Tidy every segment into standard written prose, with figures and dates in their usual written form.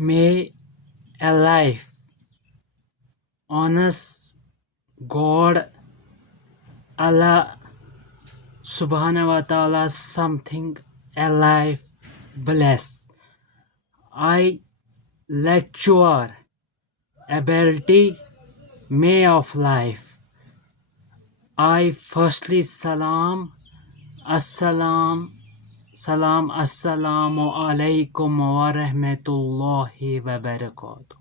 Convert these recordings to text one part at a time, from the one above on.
May alive, honest God, Allah subhanahu wa ta'ala, something alive, bless. I lecture ability, may of life. I firstly salam assalamu alaikum wa rahmatullahi wa barakatuh.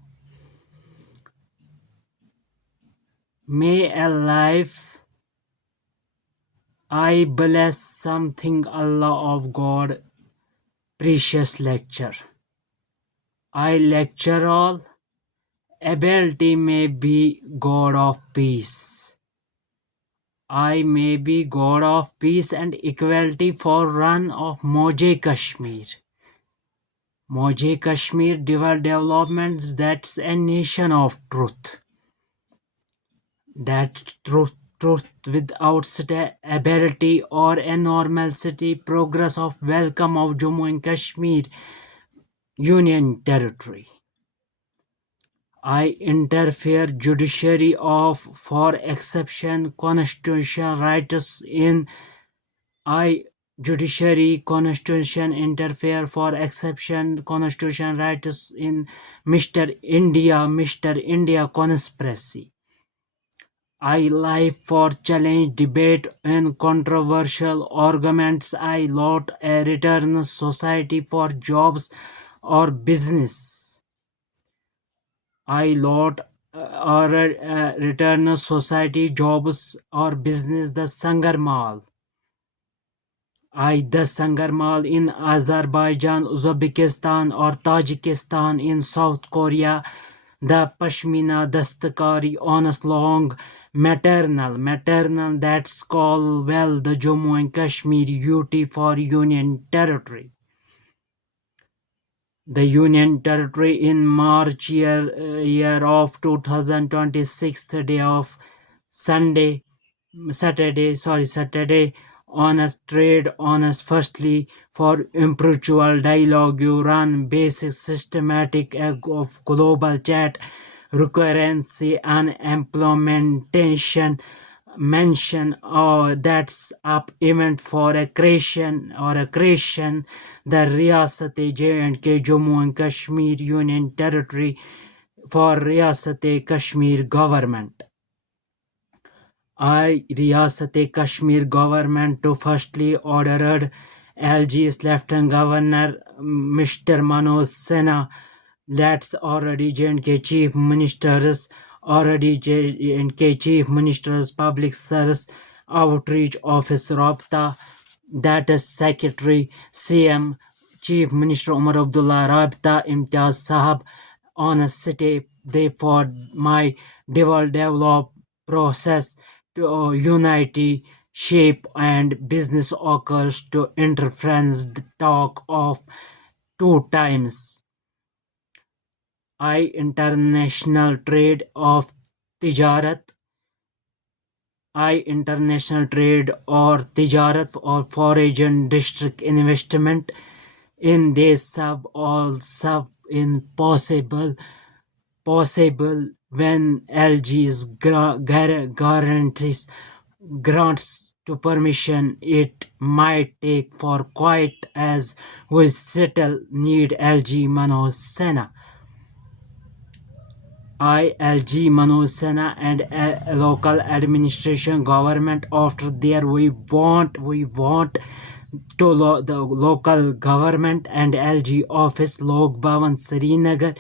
May alive, I bless something Allah of God, precious lecture. I lecture all, ability may be God of peace. I may be God of peace and equality for run of Mojay Kashmir. Mojay Kashmir developments, that's a nation of truth. That truth without ability or a normality progress of welcome of Jammu and Kashmir Union Territory. I interfere judiciary of for exception constitutional rights in I judiciary constitution interfere for exception constitutional rights in Mr. India conspiracy. I live for challenge debate and controversial arguments. I lot a return society for jobs or business. I lot or return society jobs or business the Sangarmal. I the Sangarmal in Azerbaijan, Uzbekistan or Tajikistan in South Korea. The Pashmina Dastakari honest long maternal that's called well the Jammu and Kashmir UT for Union Territory. The Union Territory in March year of 2026, day of Saturday, honest trade, honest firstly for imperial dialogue, you run basic systematic of global chat, recurrency and implementation mention that's up event for a creation the Riyasat J&K Jammu and Kashmir Union Territory for Riyasat Kashmir government. I Riyasat Kashmir government to firstly ordered LG's Lieutenant Governor Mr. Manoj Sinha, that's already J&K Chief Ministers, already J&K Chief Ministers Public Service Outreach Office Rabta, that is Secretary CM Chief Minister Umar Abdullah Rabta Imtiaz Sahab on a city they for my develop process to unity shape and business occurs to interference the talk of two times. I international trade of tijarat. I international trade or tijarat or foreign district investment in this sub in possible when LG's guarantees grants to permission it might take for quite as we settle need LG Manoj Sinha. ILG Manoj Sinha and local administration government after there we want to the local government and LG office Lok Bhavan Srinagar,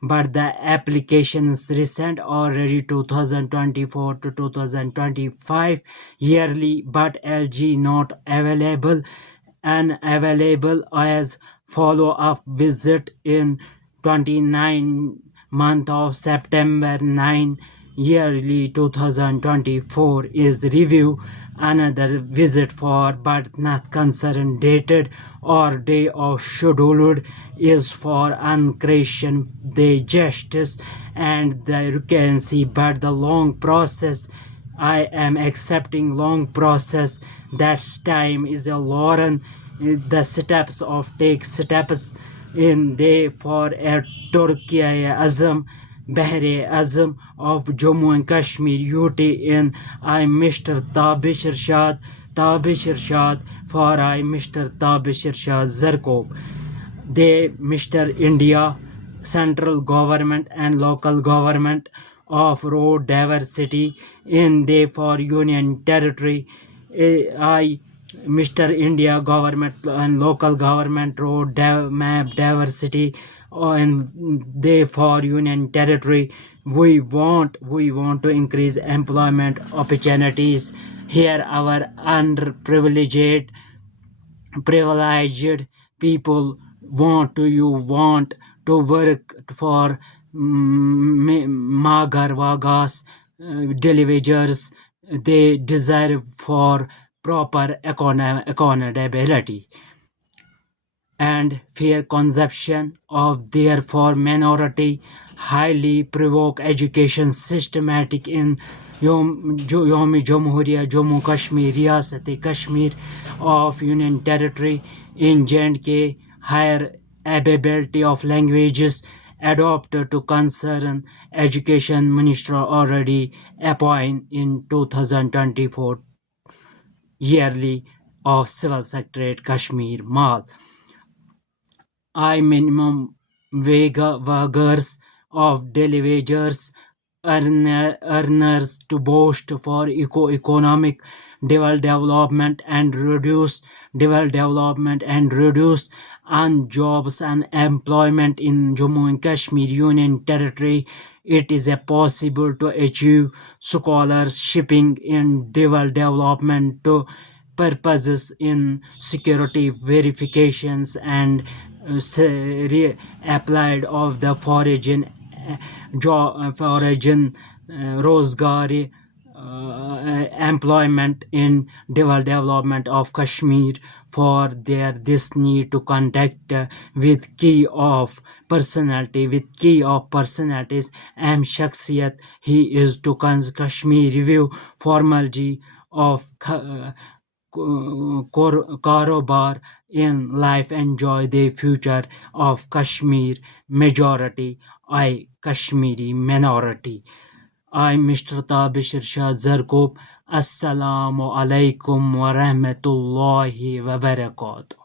but the application is recent already 2024 to 2025 yearly, but LG not available and available as follow up visit in 29 month of September 9 yearly 2024 is review another visit for but not concerned dated or day of scheduled is for uncreation the justice and the recurrency but the long process I am accepting long process that's time is a Lauren the steps of take steps in they for a Turkey Azam Bahre Azam of Jammu and Kashmir UT in I Mr. Tabish Irshad for I Mr. Tabish Irshad Zarkov. They Mr. India central government and local government of road diversity in they for union territory. I Mr. India government and local government road map diversity and they for union territory. We want to increase employment opportunities here. Our underprivileged privileged people want to work for magar vagas delivers. They desire for proper accountability and fair consumption of therefore minority highly provoke education systematic in Yomi Jamhuriya Jammu Kashmir Riyasat Kashmir of Union Territory in J&K higher ability of languages adopted to concern education minister already appoint in 2024 yearly of Civil Secretariat Kashmir Mal. I minimum wagers of daily wages earners to boost for economic development and reduce on jobs and employment in Jammu and Kashmir Union Territory. It is a possible to achieve scholarshipping in development to purposes in security verifications and applied of the foreign Rozgari employment in development of Kashmir for their this need to contact with key of personalities and shakhsiyat. He is to Kashmir review formality of karobar in life enjoy the future of Kashmir majority. I Kashmiri minority. I Mr. Tabish Irshad Zarkub. Assalamu alaikum wa rahmatullahi wa barakatuh.